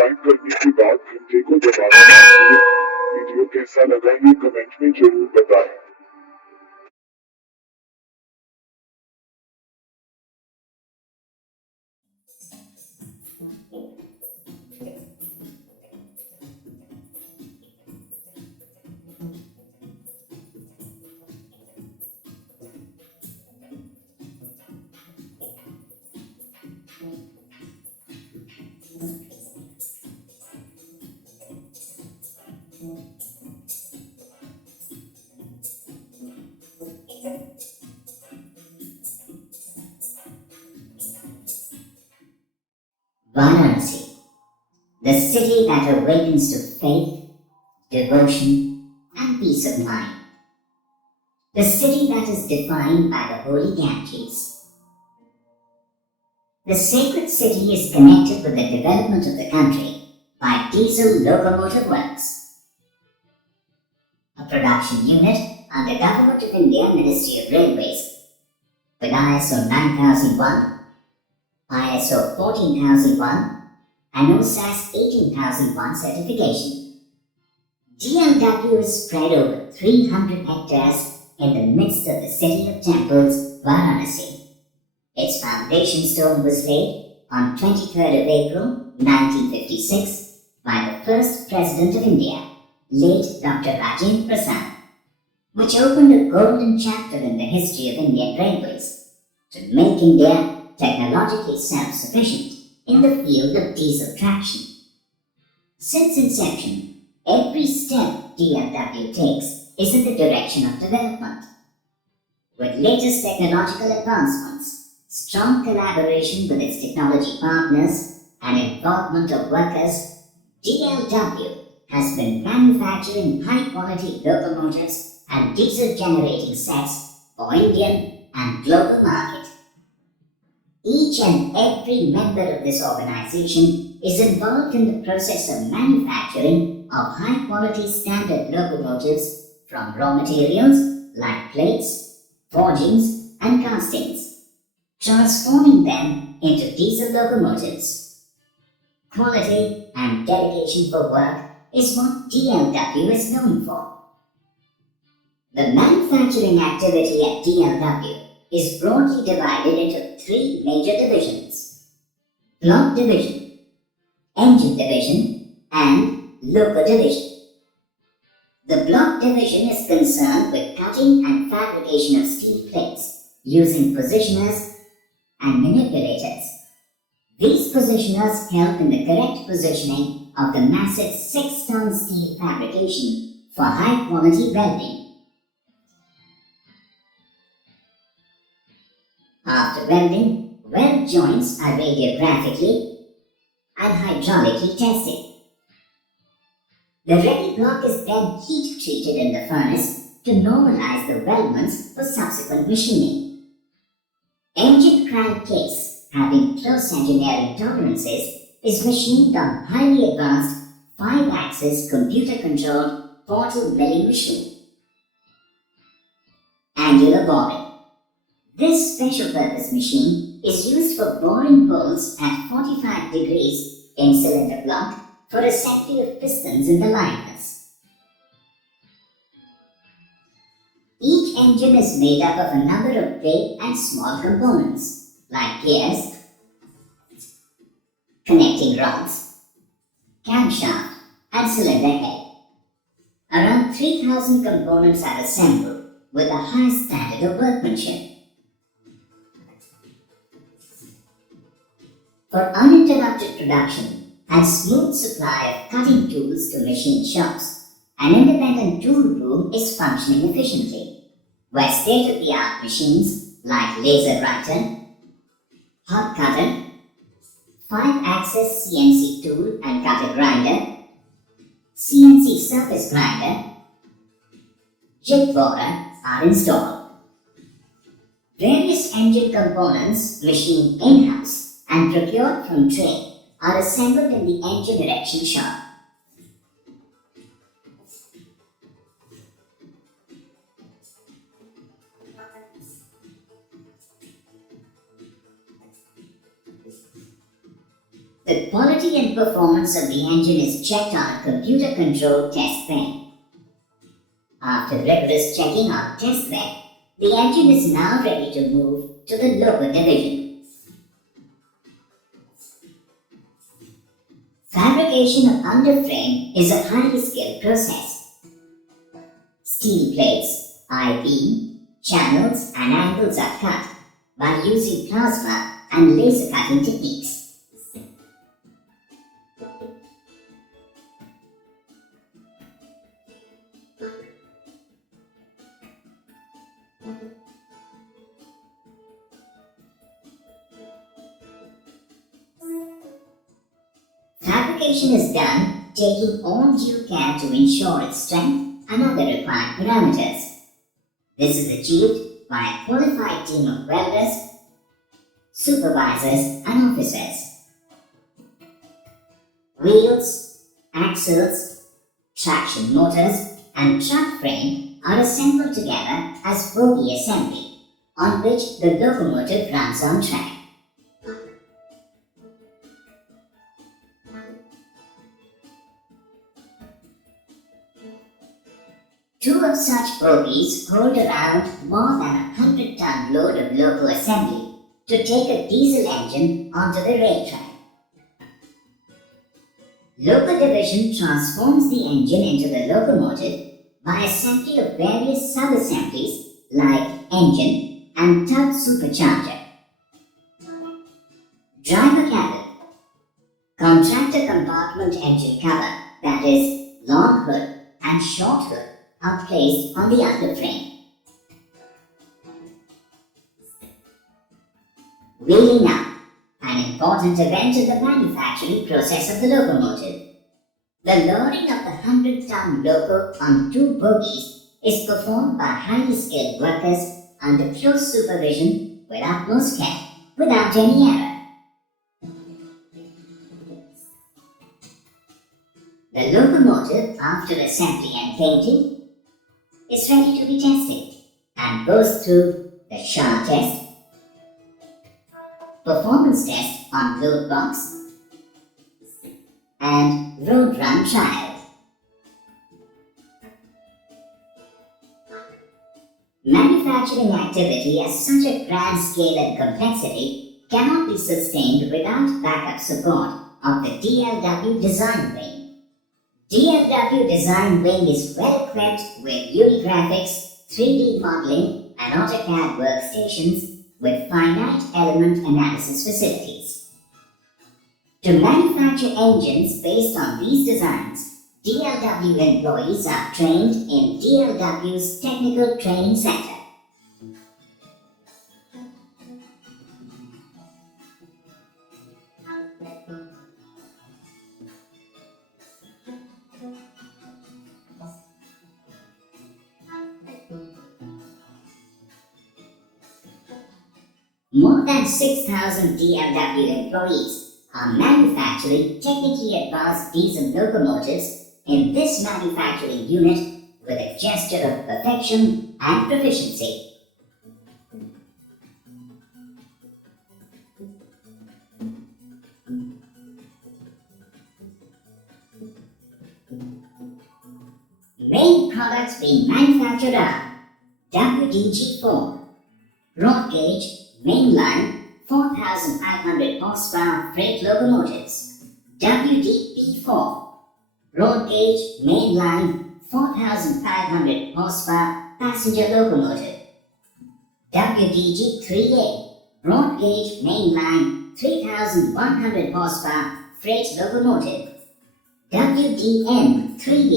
Subscribe करने के बाद घंटे को दबाना ना भूलें। वीडियो कैसा लगा ये कमेंट में जरूर बताएं। Varanasi, the city that awakens to faith, devotion, and peace of mind. The city that is defined by the holy Ganges. The sacred city is connected with the development of the country by diesel locomotive works, a production unit under Government of India Ministry of Railways, with ISO 9001, ISO 14001, and OSAS 18001 certification. DLW is spread over 300 hectares in the midst of the city of temples, Varanasi. Its foundation stone was laid on 23rd of April 1956 by the first President of India, late Dr. Rajendra Prasad, which opened a golden chapter in the history of Indian railways to make India technologically self-sufficient in the field of diesel traction. Since inception, every step DLW takes is in the direction of development. With latest technological advancements, strong collaboration with its technology partners, and involvement of workers, DLW has been manufacturing high-quality locomotives and diesel generating sets for Indian and global market. Each and every member of this organization is involved in the process of manufacturing of high-quality standard locomotives from raw materials like plates, forgings, and castings, transforming them into diesel locomotives. Quality and dedication for work is what DLW is known for. The manufacturing activity at DLW is broadly divided into three major divisions: block division, engine division, and loco division. The block division is concerned with cutting and fabrication of steel plates using positioners and manipulators. These positioners help in the correct positioning of the massive 6-ton steel fabrication for high-quality welding. After welding, weld joints are radiographically and hydraulically tested. The ready block is then heat treated in the furnace to normalize the weldments for subsequent machining. Engine crankcase, having close engineering tolerances, is machined on highly advanced 5-axis computer-controlled portal milling machine. Angular boring. This special-purpose machine is used for boring holes at 45 degrees in cylinder block for assembly of pistons in the liners. Each engine is made up of a number of big and small components like gears, connecting rods, camshaft, and cylinder head. Around 3,000 components are assembled with a high standard of workmanship. For uninterrupted production and smooth supply of cutting tools to machine shops, an independent tool room is functioning efficiently, where state-of-the-art machines like laser writer, hot cutter, 5-axis CNC tool and cutter grinder, CNC surface grinder, jig borer are installed. Various engine components machined in-house and procured from trade are assembled in the engine erection shop. The quality and performance of the engine is checked on a computer-controlled test bed. After rigorous checking on test bed, the engine is now ready to move to the loco division. Fabrication of underframe is a highly skilled process. Steel plates, I-beam, channels and angles are cut by using plasma and laser cutting techniques. Fabrication is done taking all due care to ensure its strength and other required parameters. This is achieved by a qualified team of welders, supervisors and officers. Wheels, axles, traction motors and truck frame are assembled together as bogie assembly, on which the locomotive runs on track. Two of such bogies hold around more than 100-ton load of loco assembly to take a diesel engine onto the rail track. Loco division transforms the engine into the locomotive by assembly of various sub-assemblies like engine and tug supercharger. Driver cabin, contractor compartment engine cover, that is, long hood and short hood, are placed on the underframe. Wheeling up, an important event in the manufacturing process of the locomotive. The lowering of the 100-ton loco on two bogies is performed by highly skilled workers under close supervision with utmost care, without any error. The locomotive, after assembly and painting, is ready to be tested and goes through the SHA test, performance test on load box, and road run trial. Manufacturing activity at such a grand scale and complexity cannot be sustained without backup support of the DLW design wing. DLW Design Wing is well equipped with Unigraphics, 3D modeling and AutoCAD workstations with finite element analysis facilities. To manufacture engines based on these designs, DLW employees are trained in DLW's Technical Training Center. More than 6,000 DLW employees are manufacturing technically advanced diesel locomotives in this manufacturing unit with a gesture of perfection and proficiency. Main products being manufactured are WDG4, broad gauge, mainline 4,500 horsepower freight locomotives, WDP4, broad gauge, mainline 4,500 horsepower passenger locomotive, WDG3A, broad gauge, mainline 3,100 horsepower freight locomotive, WDM3B,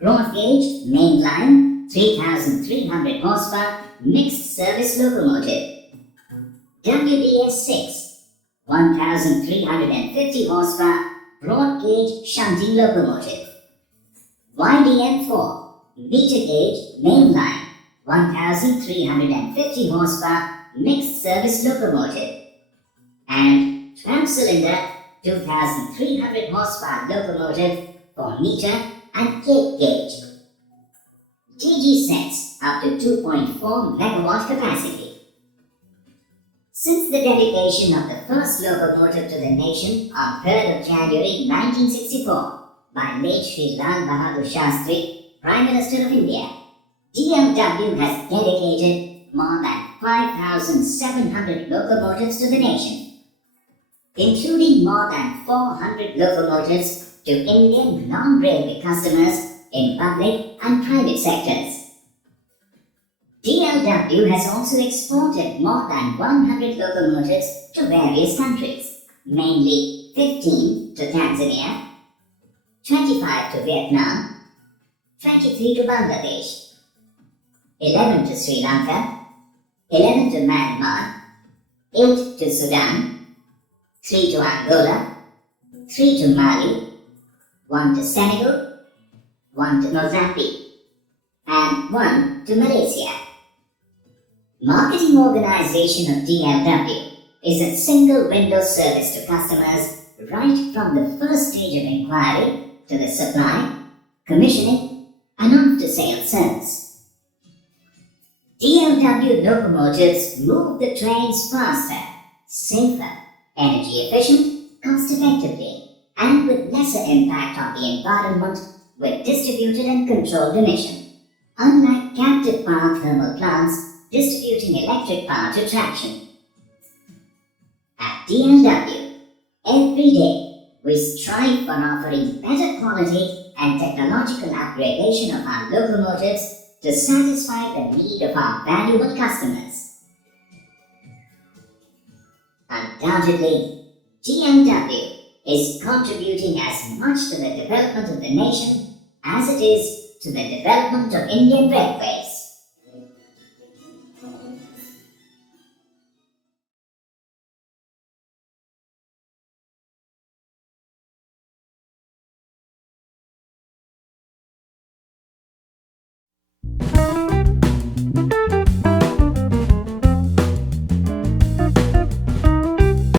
broad gauge, mainline 3,300 horsepower mixed service locomotive, WDS6, 1,350 horsepower broad gauge shunting locomotive, YDM4, meter gauge mainline 1,350 horsepower mixed service locomotive, and 12-cylinder 2,300 horsepower locomotive for meter and cape gauge. DG sets up to 2.4 megawatt capacity. Since the dedication of the first locomotive to the nation on 3rd of January 1964 by late Sri Lal Bahadur Shastri, Prime Minister of India, DLW has dedicated more than 5,700 locomotives to the nation, including more than 400 locomotives to Indian non-railway customers in public and private sectors. DLW has also exported more than 100 locomotives to various countries, mainly 15 to Tanzania, 25 to Vietnam, 23 to Bangladesh, 11 to Sri Lanka, 11 to Myanmar, 8 to Sudan, 3 to Angola, 3 to Mali, 1 to Senegal, 1 to Mozambique, and 1 to Malaysia. Marketing organization of DLW is a single window service to customers right from the first stage of inquiry to the supply, commissioning, and after-sale service. DLW locomotives move the trains faster, safer, energy efficient, cost effectively, and with lesser impact on the environment with distributed and controlled emission, unlike captive power thermal plants distributing electric power to traction. At DLW, every day we strive for offering better quality and technological upgradation of our locomotives to satisfy the need of our valuable customers. Undoubtedly, DLW is contributing as much to the development of the nation as it is to the development of Indian railways.